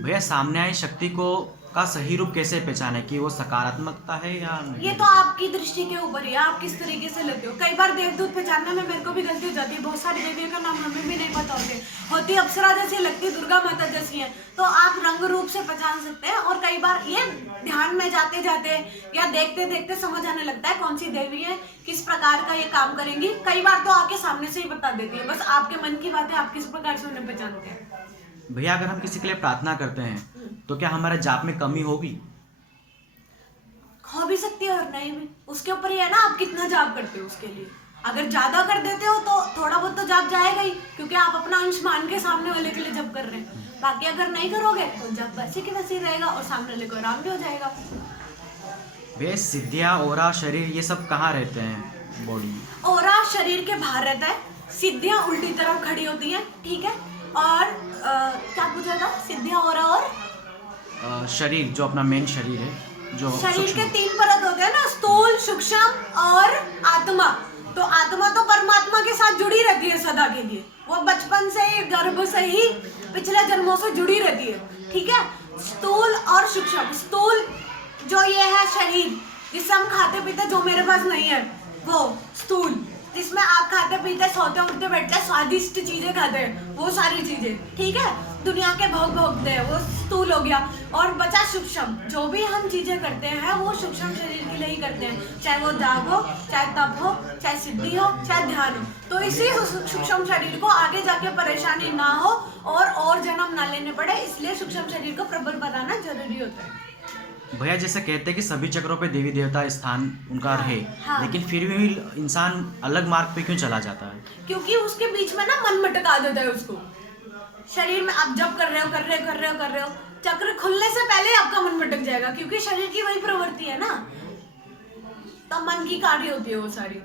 भैया सामने आई शक्ति को का सही रूप कैसे पहचाने कि वो सकारात्मकता है या ये तो आपकी दृष्टि के ऊपर ही है, आप किस तरीके से लेते हो। कई बार देवदूत पहचानने में मेरे को भी गलती हो जाती है, बहुत सारी देवियों का नाम हमें भी नहीं पता होती अप्सरा जैसी लगती, दुर्गा माता जैसी है, तो आप रंग रूप से पहचान सकते हैं। और कई बार ये ध्यान में जाते जाते या देखते देखते समझ आने लगता है कौन सी देवी है, किस प्रकार का ये काम करेंगी। कई बार तो आके सामने से ही बता देती है, बस आपके मन की बात है, आप किस प्रकार से उन्हें पहचानते हैं। भैया अगर हम किसी के लिए प्रार्थना करते हैं तो क्या हमारे जाप में कमी होगी? हो भी सकती है और नहीं भी, उसके ऊपर ही है ना आप कितना जाप करते हो उसके लिए। अगर ज्यादा कर देते हो तो थोड़ा बहुत तो जाप जाएगा ही, क्योंकि आप अपना अंश मान के सामने वाले के लिए जप कर रहे हैं। बाकी अगर नहीं करोगे तो जप वैसे की वैसे ही रहेगा और सामने वाले को आराम भी हो जाएगा। भैया सिद्धियाँ, ओरा, शरीर ये सब कहाँ रहते हैं बॉडी? ओरा शरीर के बाहर रहता है, सिद्धियां उल्टी तरफ खड़ी होती हैं, ठीक है। और क्या पूछा था, सिद्धियां, ओरा और शरीर जो अपना मेन शरीर है, जो शरीर के 3 परत होते हैं ना, स्थूल, सूक्ष्म और आत्मा। तो आत्मा तो परमात्मा के साथ जुड़ी रहती है सदा के लिए, वो बचपन से ही, गर्भ से ही, पिछले जन्मों से जुड़ी रहती है, ठीक है। स्थूल और सूक्ष्म, स्थूल जो ये है शरीर जिससे हम खाते पीते, जो मेरे पास नहीं है वो स्थूल, जिसमें आप खाते पीते, सोते उठते बैठते, स्वादिष्ट चीजें खाते हैं, वो सारी चीजें, ठीक है, दुनिया के भोग भोगते हैं, वो स्थूल हो गया। और बचा सूक्ष्म, जो भी हम चीजें करते हैं वो सूक्ष्म शरीर के लिए ही करते हैं, चाहे वो जाग हो, चाहे तप हो, चाहे सिद्धि हो, चाहे ध्यान हो। तो इसी सूक्ष्म शरीर को आगे जाके परेशानी ना हो और जन्म ना लेने पड़े, इसलिए सूक्ष्म शरीर को प्रबल बनाना जरूरी होता है। भैया जैसे कहते हैं कि सभी चक्रों पे देवी देवता स्थान उनका हाँ, है, हाँ। लेकिन फिर भी इंसान अलग मार्ग पे क्यों चला जाता है? क्योंकि उसके बीच में ना मन मटका देता है उसको। शरीर में आप जब कर रहे हो, चक्र खुलने से पहले आपका मन भटक जाएगा, क्योंकि शरीर की वही प्रवृत्ति है ना, तब मन की कार्य होती है वो सारी।